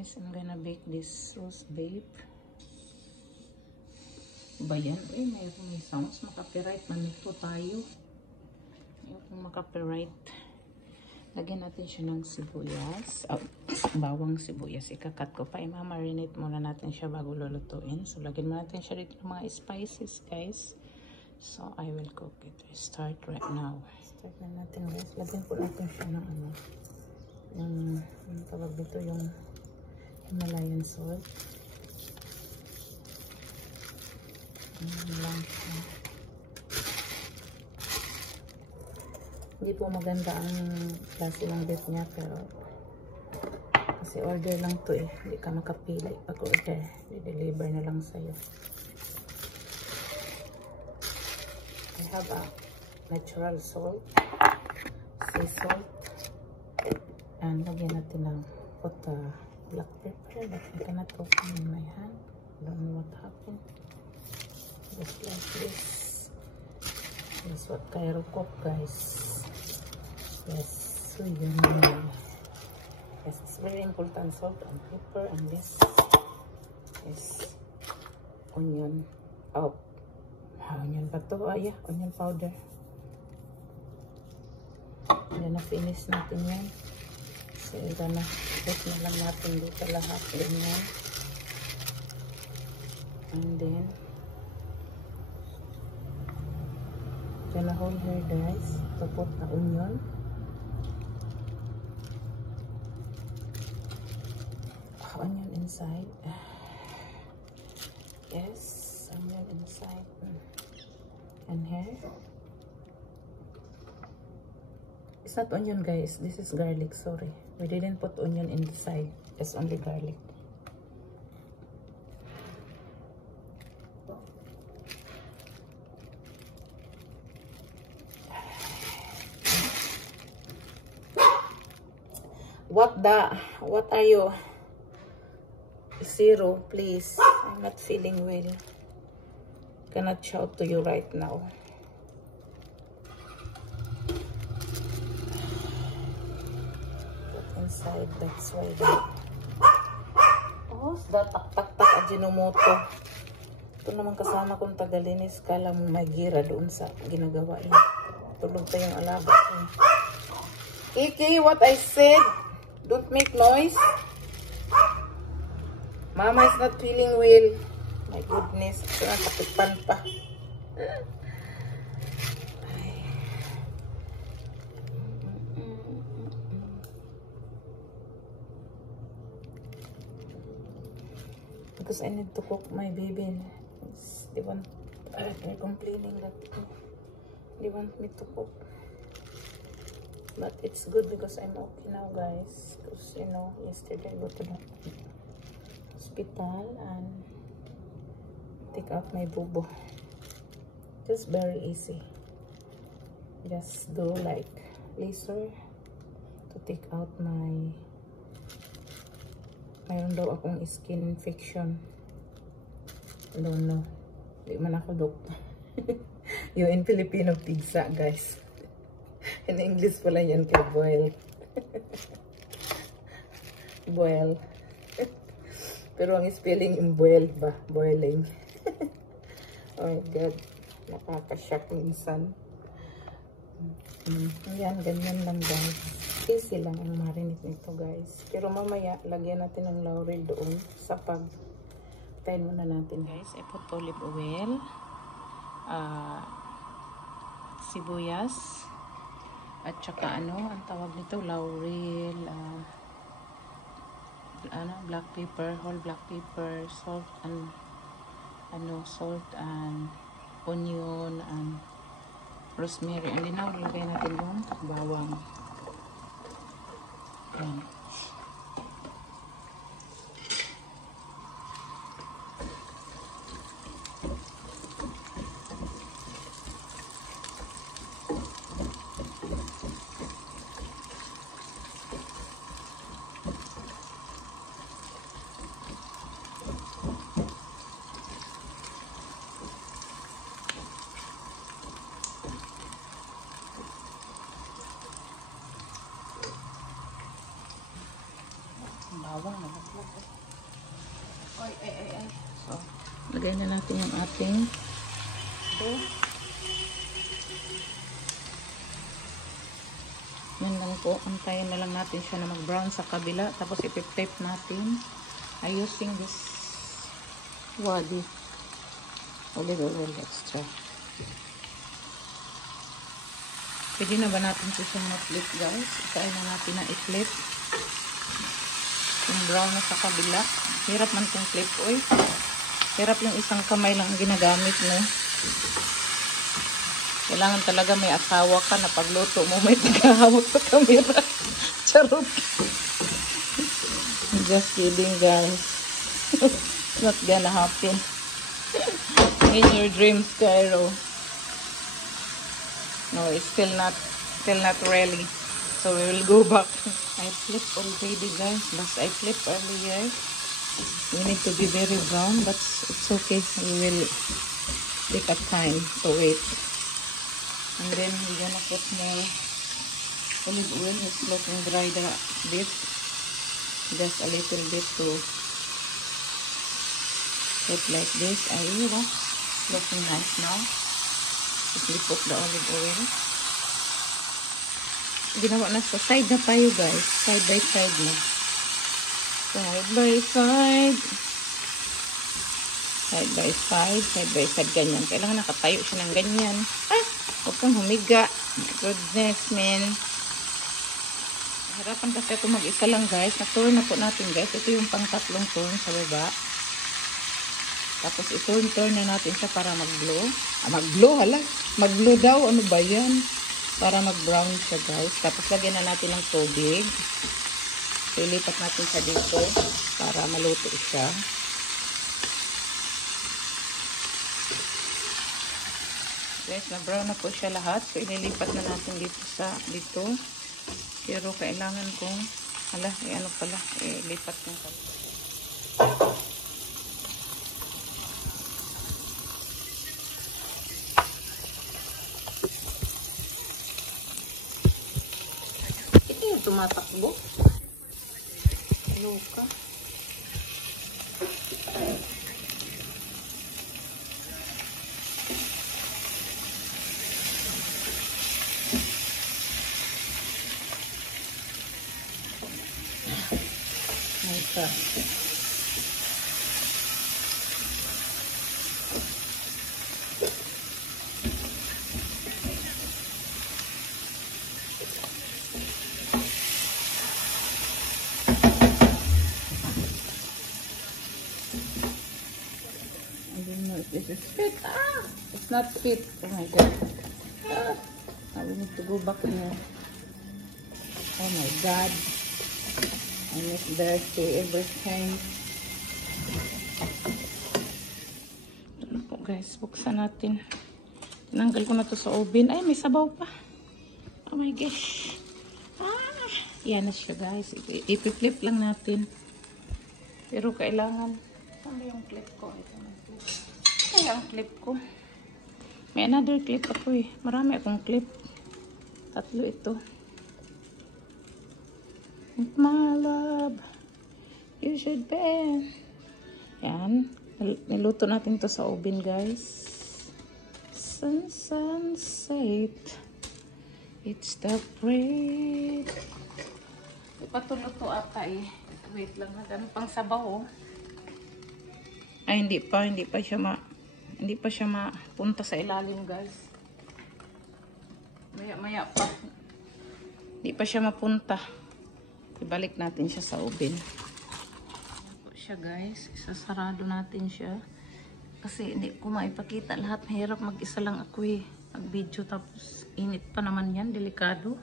Guys, I'm gonna bake this sauce, babe. Ba yan? Uy, mayroon may sounds. Makapiright. Manito tayo. Mayroon makapiright. Lagyan natin siya ng sibuyas. Oh, bawang sibuyas. Ikakat ko pa. I-marinate muna natin siya bago lulutuin. So, lagyan muna natin siya dito ng mga spices, guys. So, I will cook it. We start right now. Start na natin, guys. Lagyan po natin siya ng ano. Yung tawag dito, yung Himalayan salt. Lang siya. Hindi po maganda ang klase ng beef niya, pero kasi order lang to eh. Hindi ka makapili pag order. I-deliver na lang sa'yo. I have a natural salt, sea salt, and lagyan natin ng black pepper. But I cannot open in my hand. I don't know what happened. Just like this. That's what Cairo cook, guys. Yes, so yummy. Yes, it's very important. Salt and pepper, and this is onion. Oh, onion pa to. Ah, yeah, onion powder. Yan na finish natin yan. So, na put na lang natin dito lahat ganyan. And then gonna hold here, guys, to put the onion. Onion inside. Yes, onion inside. And here, it's not onion, guys. This is garlic. Sorry, we didn't put onion inside. It's only garlic. What are you? Zero, please. I'm not feeling well. Cannot shout to you right now. Put inside, that's why. Oh, tak-tak-tak Ajinomoto. Ito naman kasama kong tagalinis. Kala mo may gira doon sa ginagawa niya. Tulog pa yung alaga. Kiki, what I said? Don't make noise. Mama is not feeling well. My goodness. Ito na, kapitan pa. Because I need to cook my baby. They're complaining that they want me to cook. But it's good because I'm okay now, guys. Because, you know, yesterday I go to the hospital and take out my boo-boo. Just very easy. Just do like laser to take out my... Mayroon daw akong skin infection. I don't know. Di man ako doktor. Yung in Filipino pizza, guys. In English pala yan kay boil. Boil. Pero ang spelling in boil ba? Boiling. Oh my God. Nakaka-shock minsan. Yan, ganyan lang, guys. Easy lang ang marinate nito, guys. Pero mamaya, lagyan natin ng laurel doon sa pag-tayin muna natin, guys. I put olive oil, sibuyas, at saka ang tawag nito, laurel, black pepper, whole black pepper, salt and onion and rosemary. And then now lagay natin yung bawang. Ayan. Habang nalaglag. Ay. So, lagay na natin yung ating dough. Yan lang po. Antayin na lang natin siya na mag-brown sa kabila. Tapos ipip-tape natin using this wadi. Olive oil extra. Pwede na ba natin ito siyang ma-flip, guys? Ikain na natin na i-flip. Yung brown na sa kabila. Hirap man itong flip, oy. Hirap yung isang kamay lang ginagamit mo. Kailangan talaga may asawa ka na pagluto mo may tagahawak sa camera. Charot. Just kidding, guys. It's not gonna happen. In your dreams, Cairo. No, it's still not really. So we will go back. I flip already, guys. But I flip earlier. We need to be very brown, but it's okay. We will take a time to wait. And then we're gonna put more olive oil. Let's let it dry the bit. Just a little bit to put like this. It's looking nice now. We put the olive oil. Ginawa na sa side na tayo, guys. Side by side na. Side by side. Side by side. Side by side. Ganyan. Kailangan nakatayo siya ng ganyan. Ah! Huwag kang humiga. My goodness, man. Harapan kasi ito mag-isa lang, guys. Na-turn na po natin, guys. Ito yung pang-tatlong turn sa baba. Tapos i-turn na natin siya para mag-glow. Mag-glow, hala. Mag-glow daw. Ano ba yan? Para mag-brown siya, guys. Tapos lagyan na natin ng tubig. So, ilipat natin siya dito para maluto siya. Guys, na-brown na po siya lahat. So, ililipat na natin dito. Pero kailangan kong, ano pala, ilipat yung pala. Tumatakbo. Loka. Loka. This is fit. It's not fit. Oh my god. Now we need to go back here. Oh my god. I miss dirty everything. Ito na po, guys. Buksan natin. Tinanggal ko na to sa oven. Ay, may sabaw pa. Oh my gosh. Yan na siya, guys. Ipi-flip lang natin. Pero kailangan. Ano yung clip ko? Ito na. Ay, ang clip ko. May another clip ako eh. Marami akong clip. 3 ito. My love, you should be. Yan. Niluto natin to sa oven, guys. Sunset. It's the break. Di pa to luto ata eh. Wait lang. Ano pang sabaw oh. Ay, hindi pa siya mapunta sa ilalim, guys. Maya pa. Hindi pa siya mapunta. Ibalik natin siya sa oven. Ayan po siya, guys. Isasarado natin siya. Kasi hindi ko maipakita lahat. Mahirap mag-isa lang ako eh. Mag-video tapos init pa naman yan. Delikado.